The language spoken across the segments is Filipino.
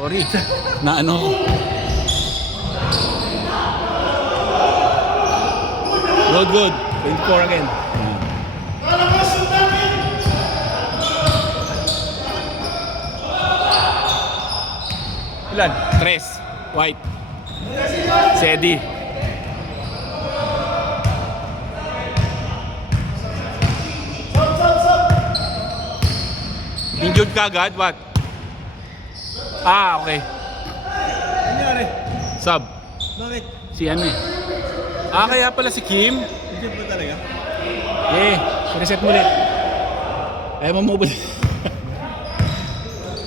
Sorry. Na ano. Good, good. 24 again. Ilan? 3. White. Sedi. Injured ka agad? What? Ah, okay. Nangyari? Sub. Bakit? Si ano eh. Ah, kaya pala si Kim. Nandiyan ba talaga? Eh, reset mo ulit. Ayaw mo mobile.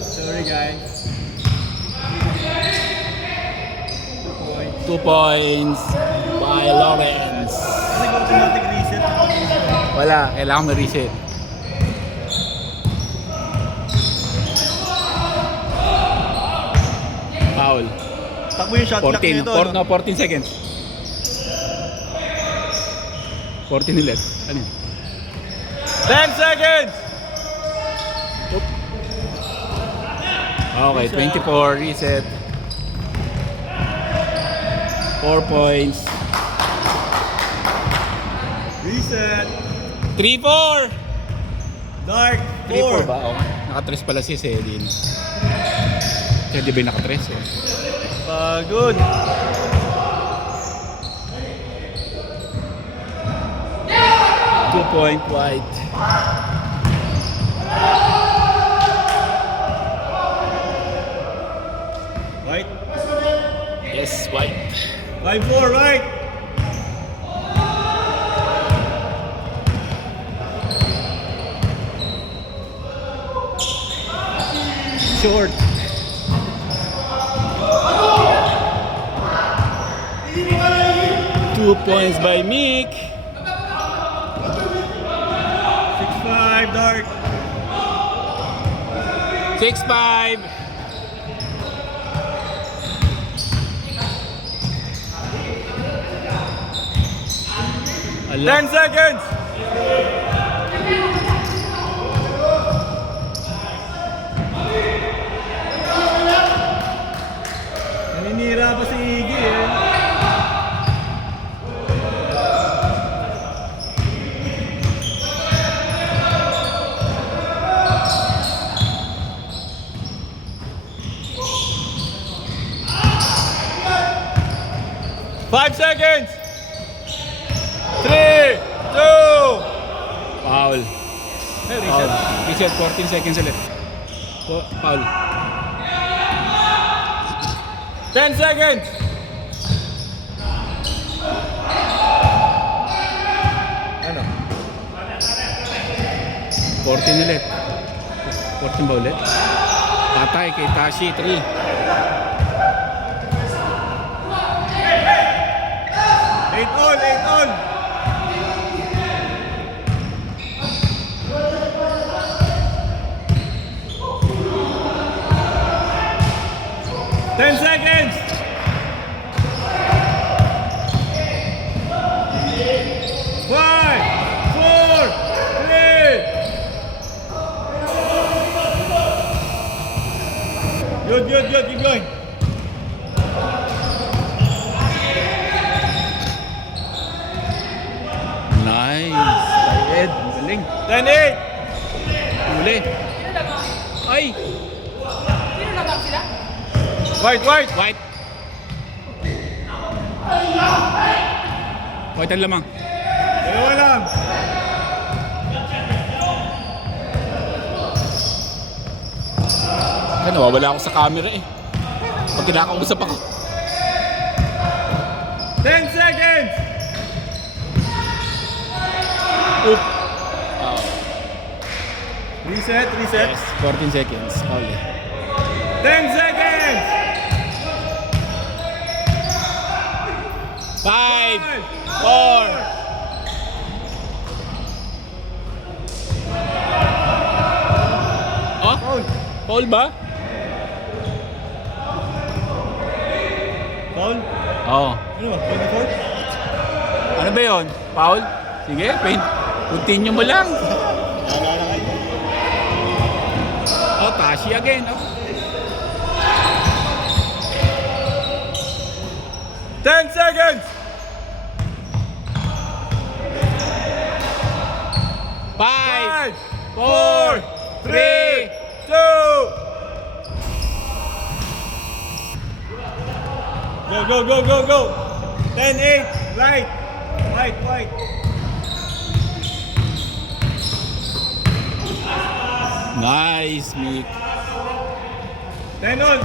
Sorry guys. 2 points by Lawrence. Kasi automatic reset. Wala, kailangan ma-reset. Foul. Takbo yung shot clock 14, nito. no, 14 seconds. 14 ulit. Ano yun? 10 seconds! Okay, 24, reset. 4 points. Reset. 3-4! Dark. 3-4 4. ba? Oo. Naka-3 pala si Sedin. Kaya di ba yung naka-3 eh? Pagod. Two-point white. Right? Yes, white. 5-4, right? Short. Two points by Mick. 6-5, dark. 6-5. Ala. 10 seconds! Naninira pa si Iggy eh. Five seconds! 3, 2, Foul. Foul. Reset 14 seconds ulit. Foul. 10 seconds! Ano? 14 ulit. 14 ba ulit? Patay kay Tashi 3. 8 on, 8 on! Ten seconds! Five, 4, 3. Good, good, good. Keep going. Nice. Ed, galing. 10-8. Huli. Ay! White, white. White. White ang lamang. Dalawa lang. Ano, nawawala ako sa camera eh. Pag kinakausap ako. 10 seconds. Oop. Reset, reset. Yes, 14 seconds. Okay. 10 seconds. 5, 4. Oh, Foul. foul ba? Foul. Oo. Ano ba? 24? Ano ba yun? Foul? Sige, continue mo lang. Naalala kayo. Oh, Tashi again. Oh. 10 seconds. 5, 4, 3, 2. Go. 10, 8. Right. White. Nice, Mick. 10 all.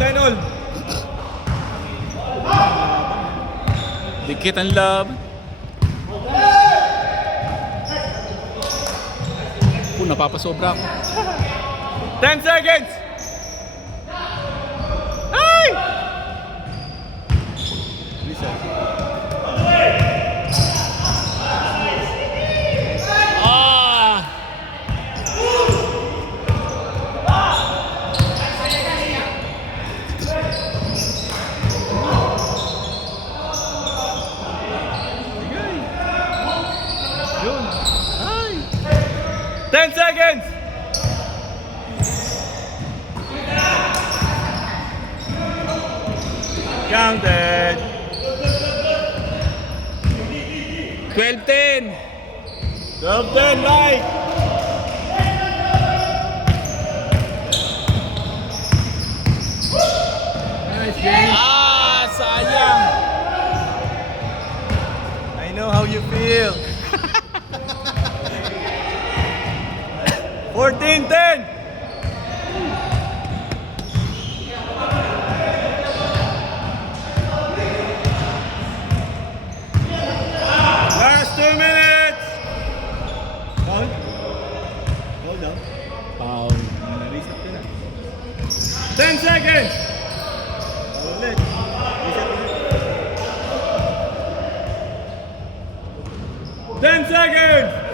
Dikit ang love. Napapasobra ako. 10 seconds. Ay! Lisa. Ah! Yun. Ay! 10 seconds. Counted. 12-10. 12-10, right. Nice game. Ah, sayang. I know how you feel. 14-10. Last 2 minutes. Foul? Foul daw. Foul. Reset ka na. 10 seconds. Ulit. Reset ulit. 10 seconds.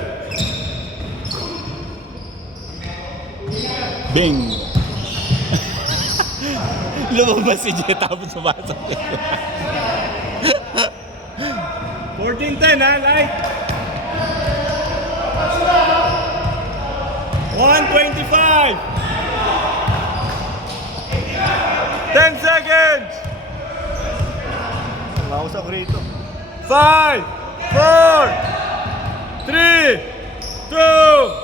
Bing! Lumabas si Jet tapos sumasok. 14-10 ha, light. 125. 10 seconds. Mausap rito. 5, 4, 3, 2.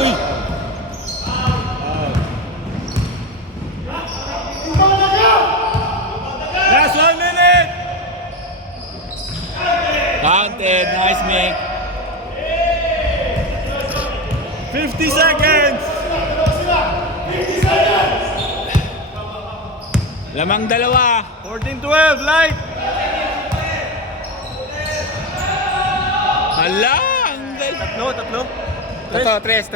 Uy! Last 1 minute. Counted. Nice, Mick. 50 seconds. Lamang dalawa. 14-12, light. Hala! Ang Tatlo. Ito, tres.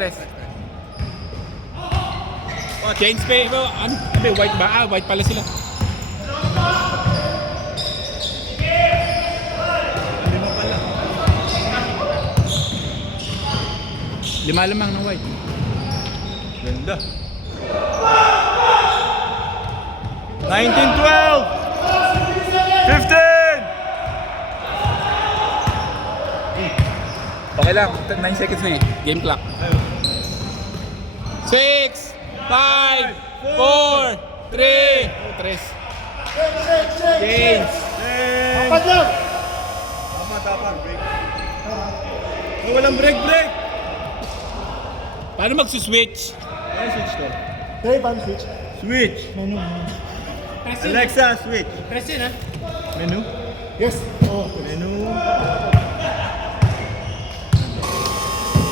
Change pay. Ano? White ba? Ah, white pala sila. Lima pala. 5 lamang ng white. Ganda. 19-12. 15. Okay lang. 9 seconds na eh. Game clock. 6, 5, 4, 3, 3. Change. Apat lang. Apat. Break. Oh, walang break. Paano magsuswitch? Ano switch to? Hey, paano switch? Switch. Menu. Alexa, switch. Press yun, ha? Menu. Yes. Oh. Menu.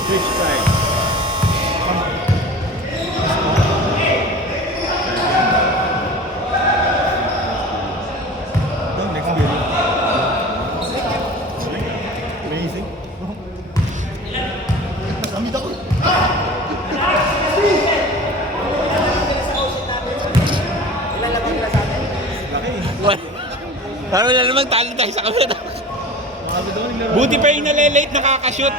Switch side. Oh, next period. Amazing. Damit ako. Parang wala namang talent tayo sa camera. Buti pa yung nalilate nakakashoot.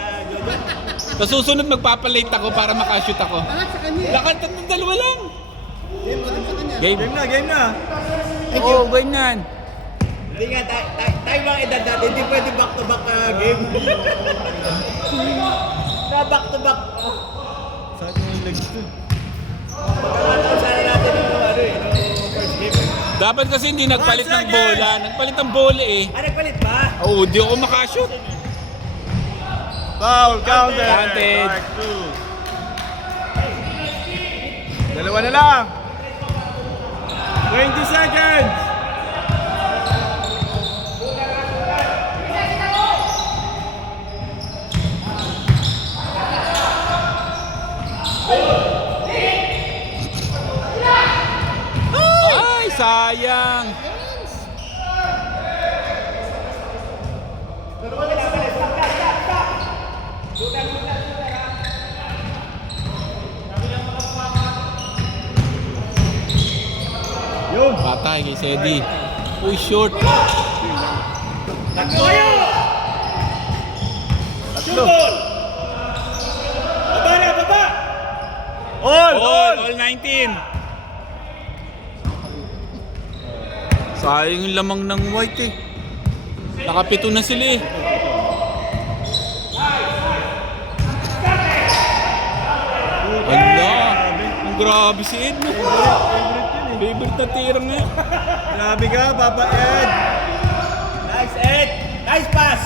Sa susunod magpapalate ako para makashoot ako. Lakad ng dalawa lang. Game. Game na. Oo, ganyan. Hindi nga, tayo mga edad natin, hindi pwede back-to-back game. Na back-to-back. legs to. Pagkakataon sana natin yung ano eh, yung first game. Dapat kasi hindi nagpalit ng bola. Nagpalit ng bola eh. Ah, nagpalit ba? Oo, di ako makashoot. Foul, counted. Counted. Dark 2. Dalawa na lang. 20 seconds. Ay, sayang. Yun. Patay kay Sedi. Uy, short. Takbo kayo! Tatlo. Baba na, baba! All! All 19. Sayang yung lamang ng white eh. Nakapito na sila eh. Ala, ang grabe si Ed. No? Favorite na tira nga. Grabe ka, Papa Ed. Nice, Ed! Nice pass!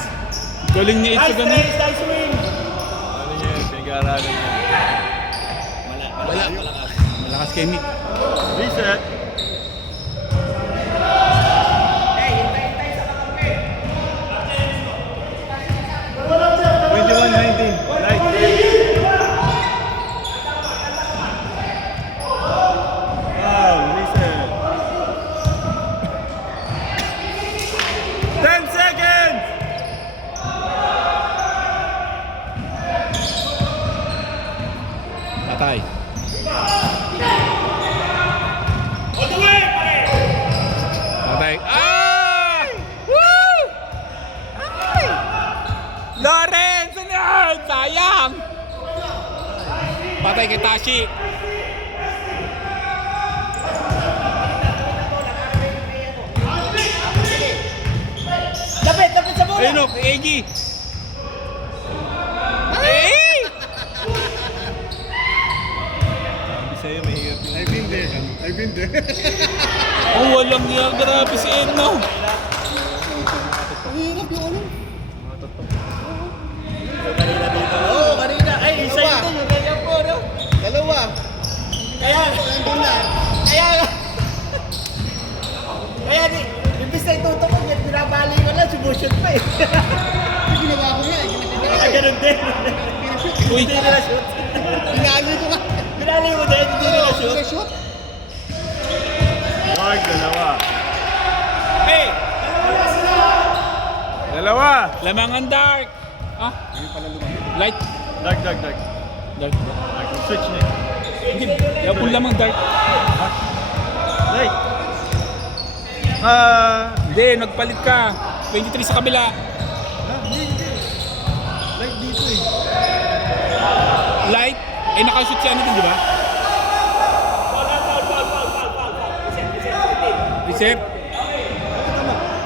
Galing ni Ed sa Nice ganun. trace, nice wing! Ano niya, pinag-aaralan niya. Malakas kay Mick. Reset. Hey, hintay sa kakampi! 21-19. Right. Foul, reset. 10 seconds. Patay. All the way, pare! Patay. Ah! Woo! Ay! Lawrence! Ano yan? Sayang! Patay kay Tashi. Lapit sa bola! Ayun o, kay AG. Ay! Sabi sa'yo, mahirap yun. I've been there. I've been there. Oh, walang niya. Grabe si Edno. Hirap yung ano. Kanina dito. Oo, kanina. Ay, isa Dalawa. yun yung ganyan po, no? Dalawa. Kaya, Nandun na. kaya di, imbis na itutok ko, yan, binabali ko lang, sumushoot pa eh. Yung ginawa ko nga. Ah, ganun din. Uy, Hindi nila shoot. Pinali ko nga. Binali mo din, hindi nila shoot. Sa shoot. Mark, dalawa. Hey! Dalawa. lamangan dark. Ah? Light. Dark. Dark. Dark, switch niya. Hindi, yung pong lamang dark. Right. Hindi, nagpalit ka. 23 sa kabila. Hindi. Light dito eh. Light. Eh, nakashoot si ano din, di ba? Reset.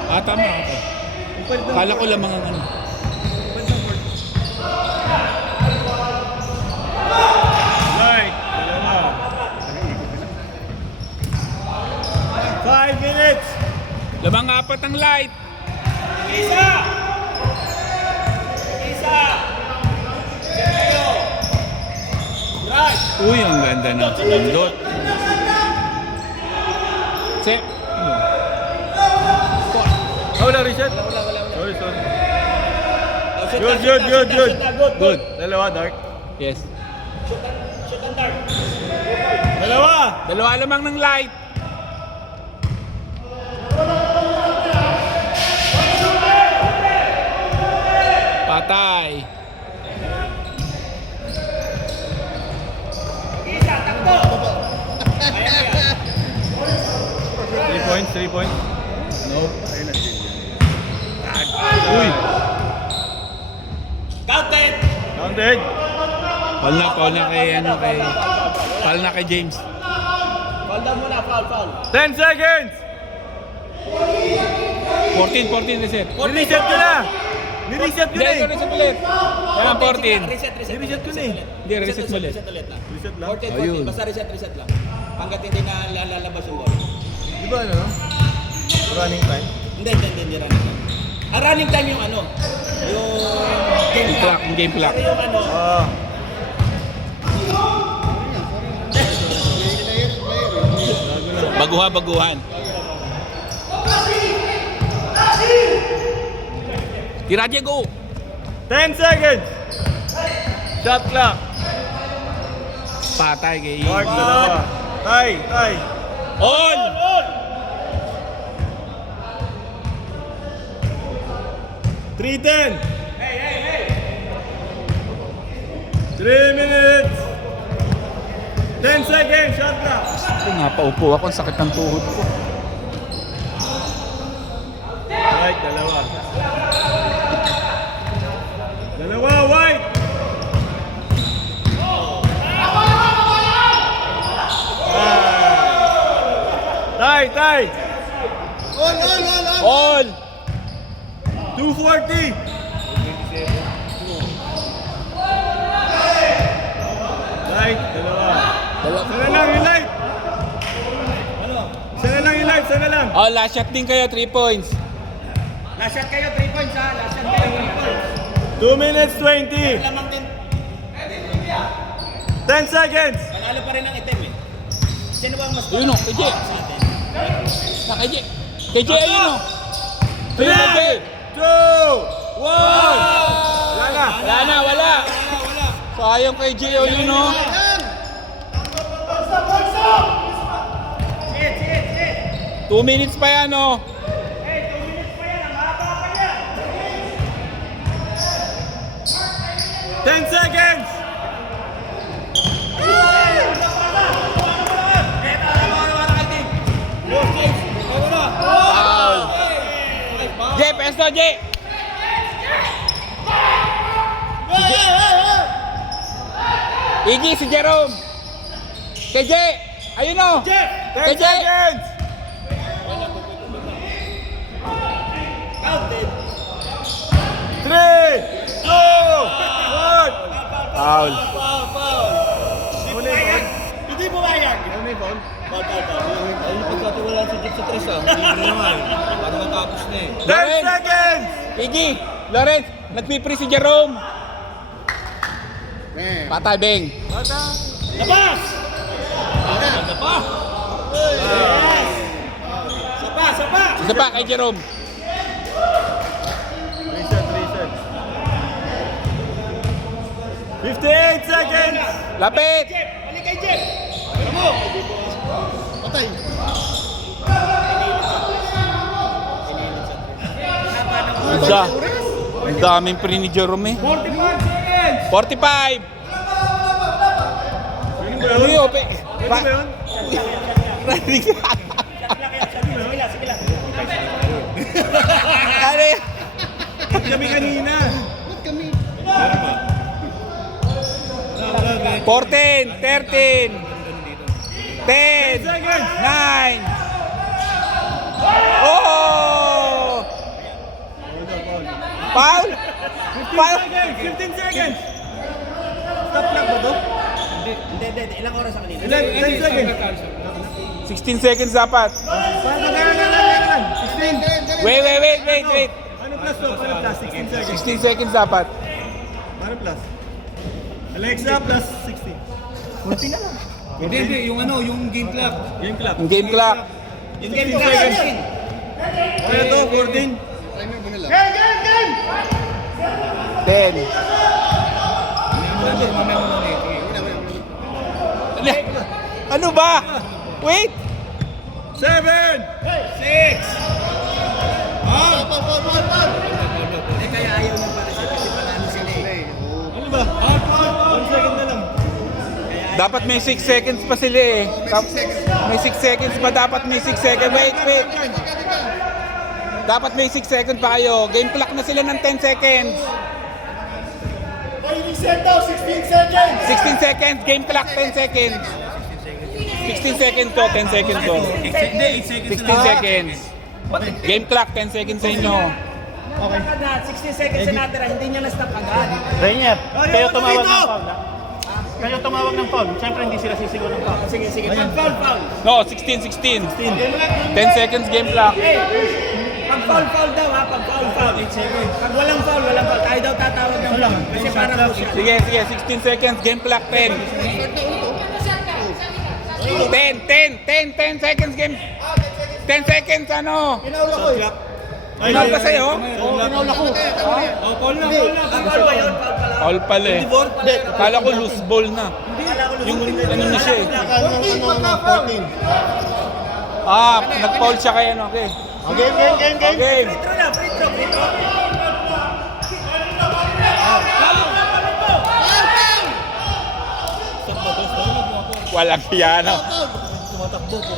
Ah, tama. Okay. Kala ko lamang ang ano. Light. Dalawa. 5 minutes. Lamang apat ang light. Isa! Isa! Sino? Rush! Uy, ang ganda ng pundot. Set. Oh, wala reset? Wala. Sorry. Good. Good. Dalawa, Dark. Yes. Shoot and dart. Dalawa. Dalawa lamang ng light. Patay. Isa, takbo! 3 points. No. Uy. Counted! Counted. Foul na kay James. Foul down muna, foul. 10 seconds. 14 reset. Reset ka na. Nireset ko Hindi, na ito eh. reset ulit. Yan, 14. Reset. Nireset ko na eh. Hindi, reset mo ulit. Reset ulit lang. Reset lang. 14, Ayun. 14. Basta reset lang. Hanggat hindi na lalabas yung ball. Di ba ano? Running time? Hindi running time. Ang running time yung ano, yung game Yung clock, yung game clock. Pero yung ano, Ah. Baguhan. Tira, Diego. 10 seconds! Shot clock. Patay kay Mark, dalawa. Tay. On! 3:10. 3 minutes. 10 seconds, shot clock. Ito nga, paupo ako. Ang sakit ng tuhod ko. Right, dalawa. Dalawa, white. Tay. On! 240. Light, dalawa. Sana lang yung light. Sana lang. Oh, last shot din kayo, 3 points. last shot kayo, 3 points ha. Last shot kayo, 3 points. 2 minutes 20. Lamang din. 10 seconds. Panalo pa rin ang item eh. Sino ba ang mas Ayun o, kay Jay. sa atin? Na, kay Jay. Kay Jay, ayun o. Ayun kay Jay. 2, 1. Wala. Sayang kay Jay, ayun o. Sit. 2 minutes pa yan o. 10 seconds. Jay, pesto, Jay. Iggy, si Jerome. Kay Jay. Ayun o. 10 Kay Jay. seconds. Counted. 3, 2, 1. Foul. Hindi pumayag. Foul. Ayun pagkatiwalaan si Jeep sa tres ah. Hindi naman. Para matapos na eh. 10 seconds. Iggy, Lawrence, nagpipre si Jerome. Patay, Beng. Labas! Sapa! Isa pa kay Jerome. Reset. 58 seconds. Lapit. Balik kay Jeep! Pero mo! Patay. Ang daming pre ni Jerome eh. 45 seconds. 45. Pwede ba Ano yun? yun? Pwede ba yun? Running. Sige lang. Ano yun? Kami kanina. Ba't kami? 14, 13, 10, 9. Oh! Foul? 15 seconds. Stop clock ba to? Hindi. Ilang oras ang kanina? 10 seconds. 16 seconds dapat. Kailangan. 16. Wait. Ano plus to? Ano plus? 16 seconds. 16 seconds dapat. Ano plus? Alexa plus 16. Kunti na lang. Hindi, yung game clock. Game clock. Yung game clock. Yung game 16 clock. seconds. Ano to? 14. Timer mo na lang. 10. Ano ba? Wait! 7. 6! Kaya ayaw ng Paris kasi panalo sila eh. Ano ba? 1 second na lang. Dapat may 6 seconds pa sila eh. May 6 seconds pa. Dapat may 6 seconds. Wait. Dapat may 6 seconds pa kayo. Game clock na sila ng 10 seconds. 16 seconds. Game clock 10 seconds. 16 seconds to. 10 seconds to. 16 seconds. Game clock 10 seconds sa inyo. Agad, 16 seconds na natira, hindi niya na-stop agad. Rainier, kayo tumawag ng foul. Kayo tumawag ng foul. Siyempre hindi sila sisigaw ng foul. Sige, pag foul. No, 16. 10 seconds game clock. Pag foul daw ha, pag foul. Pag walang foul. Tayo daw tatawag ng foul. Kasi para po siya. Sige, 16 seconds game clock 10. 10 seconds game. 10 seconds ano? Ano ba sa'yo? Foul ba yun? Foul pala eh. Kala ko loose ball na. Yung ano na siya eh. 14. Nag-foul siya kay ano. Okay. Game. Free throw. Walang yan. Tumatakbo po.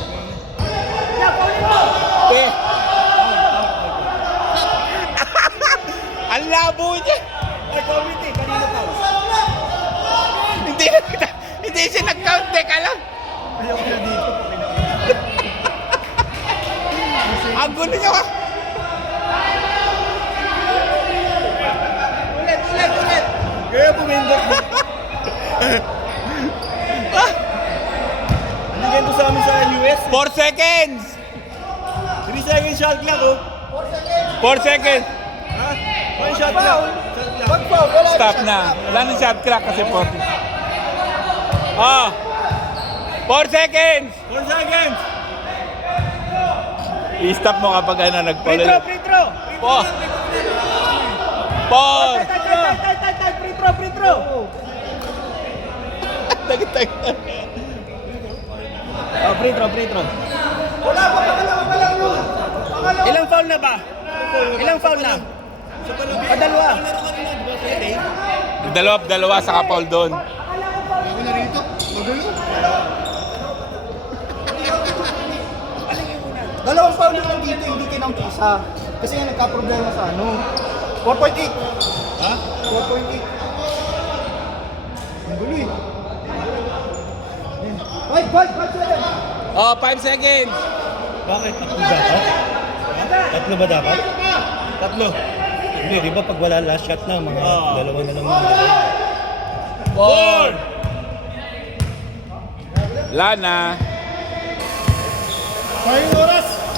Eh. Ang labo niya. Ay, committee, kanina foul. Hindi siya nag-count. Teka lang. Ayoko na dito. Ang gulo niya ka. Ulit. Kaya pumindot mo. Hindi ganito sa amin sa US. 4 seconds. 3 seconds shot clock oh. 4 seconds. Ha? One shot clock. Shot clock. Stop na. Wala na shot clock kasi 4. 4 seconds. 4 seconds. I-stop mo kapag ano nag-foul. Free throw. 4. Free throw. Tag-tag. Free throw. Ilang foul na ba? Dalawa. Dalawa sa foul doon. Ako na rito. Magulo. Dalawang foul lang dito, hindi kinampisa. Kasi nga nagka-problema sa ano. 4.8. Ha? 4.8. Ang gulo eh. 5 5 seconds. Bakit? Tatlo dapat? Tatlo ba dapat? Tatlo. Hindi, di ba pag wala last shot na, mga dalawa na lang yung 4. Wala na. Sayang oras!